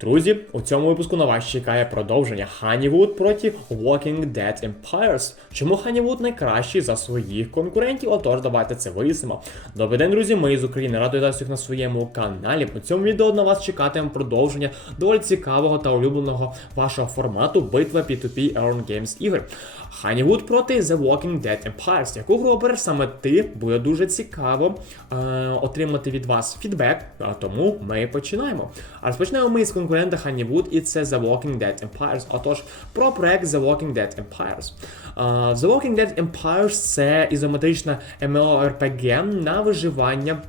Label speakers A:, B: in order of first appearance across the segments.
A: Друзі, у цьому випуску на вас чекає продовження Honeywood проти Walking Dead Empires. Чому Honeywood найкращий за своїх конкурентів? Отож, давайте це вияснимо. Добрий день, друзі, ми з України. Радий вас всіх на своєму каналі. У цьому відео на вас чекатиме продовження доволі цікавого та улюбленого вашого формату битва P2P Earn Games ігор. Honeywood проти The Walking Dead Empires. Яку гру обереш саме ти? Буде дуже цікаво е, отримати від вас фідбек, а тому ми починаємо. А розпочнемо ми з конкурента Honeywood, і це The Walking Dead Empires. Отож, про проект The Walking Dead Empires. Uh, The Walking Dead Empires це ізометрична MMORPG на виживання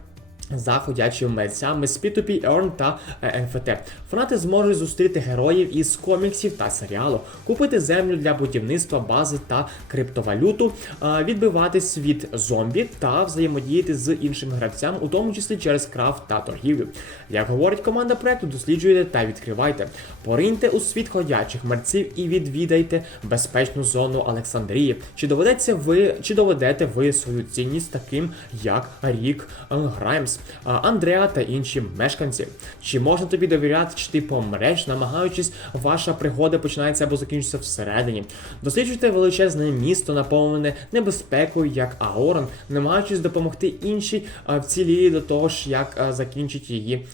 A: за ходячими мерцями з P2P Earn та е, NFT. Фанати зможуть зустріти героїв із коміксів та серіалу, купити землю для будівництва бази та криптовалюту, е, відбиватись від зомбі та взаємодіяти з іншими гравцями, у тому числі через крафт та торгівлю. Як говорить команда проекту, досліджуйте та відкривайте. Пориньте у світ ходячих мерців і відвідайте безпечну зону Олександрії. Чи доведеться ви, чи доведете ви свою цінність таким, як Рік е, Граймс, е, Андреа та інші мешканці? Чи можна тобі довіряти, чи ти помреш, намагаючись, ваша пригода починається або закінчиться всередині? Досліджуйте величезне місто, наповнене небезпекою, як Аорон, намагаючись допомогти іншій вцілілі до того ж, як закінчить її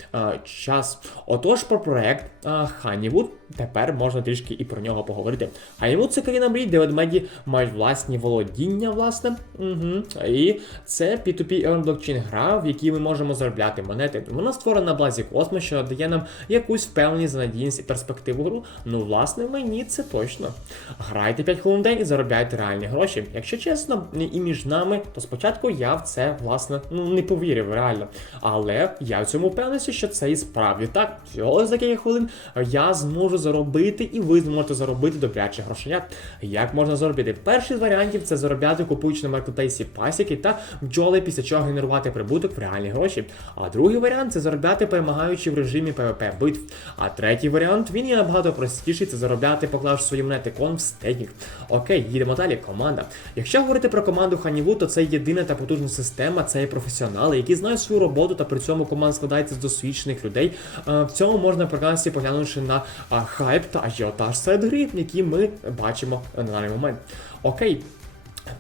A: час. Отож, про проект Honeywood тепер можна трішки і про нього поговорити. Honeywood – це країна мрій, де ведмеді мають власні володіння, власне. Угу. І це P2P Earn блокчейн гра, в якій ми можемо заробляти монети. Вона створена на базі Космос, що дає нам якусь впевненість, надійність і перспективу гру. Ну, власне, мені це точно. Грайте 5 хвилин в день і заробляйте реальні гроші. Якщо чесно, і між нами, то спочатку я в це, власне, ну не повірив реально. Але я в цьому впевнений, що це і справді так. Всього за кілька хвилин я зможу заробити, і ви зможете заробити добряче грошенят. Як можна заробити? Перший з варіантів це заробляти, купуючи на маркетплейсі пасіки та бджоли, після чого генерувати прибуток в реальні гроші. А другий варіант це заробляти, перемагаючи в режимі PvP битв. А третій варіант він є набагато простіший, це заробляти, поклавши свої монети кон в стейкінг. Окей, їдемо далі. Команда. Якщо говорити про команду Honeywood, то це єдина та потужна система, це є професіонали, які знають свою роботу, та при цьому команда складається з досвідчених людей. Е, В цьому можна прекрасно поглянувши на хайп та ажіотаж серед гри, які ми бачимо на даний момент. Окей.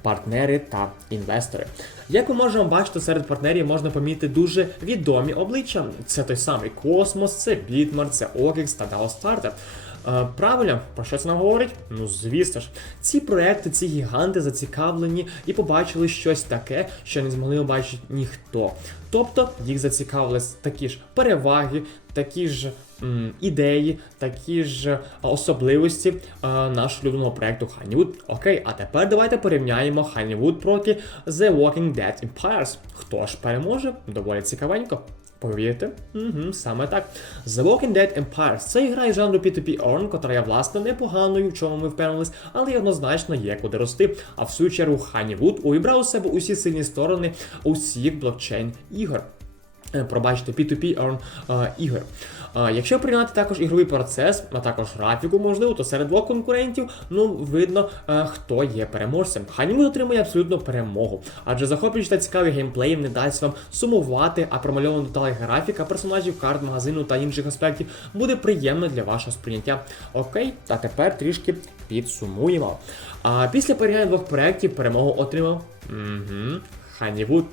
A: Партнери та інвестори. Як ми можемо бачити, серед партнерів можна помітити дуже відомі обличчя. Це той самий Космос, це Бітмар, це Okix та DAO Starter. Е, Правильно, про що це нам говорить? Ну звісно ж, ці проекти, ці гіганти зацікавлені і побачили щось таке, що не змогли побачити ніхто. Тобто їх зацікавили такі ж переваги, такі ж ідеї, такі ж е, особливості е, нашого улюбленого проекту Honeywood. Окей, а тепер давайте порівняємо Honeywood проти The Walking Dead Empires. Хто ж переможе? Доволі цікавенько. Повірте? Угу, саме так. The Walking Dead Empires це ігра із жанру P2P Earn, котра є власне непоганою, в чому ми впевнились, але однозначно є куди рости. А в свою чергу Honeywood увібрав у себе усі сильні сторони усіх блокчейн ігор. Е, Пробачте, P2P Earn е, ігор. Е, якщо прийняти також ігровий процес, а також графіку, можливо, то серед двох конкурентів ну видно, хто є переможцем. Honeymoon отримує абсолютно перемогу, адже захоплюючи та цікавий геймплей не дасть вам сумувати, а промальована деталей графіка, персонажів, карт, магазину та інших аспектів буде приємно для вашого сприйняття. Окей, та тепер трішки підсумуємо. А після порівняння двох проєктів перемогу отримав угу, Honeywood.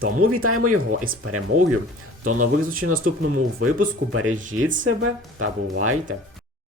A: Тому вітаємо його із перемогою. До нових зустрічей наступному випуску. Бережіть себе та бувайте!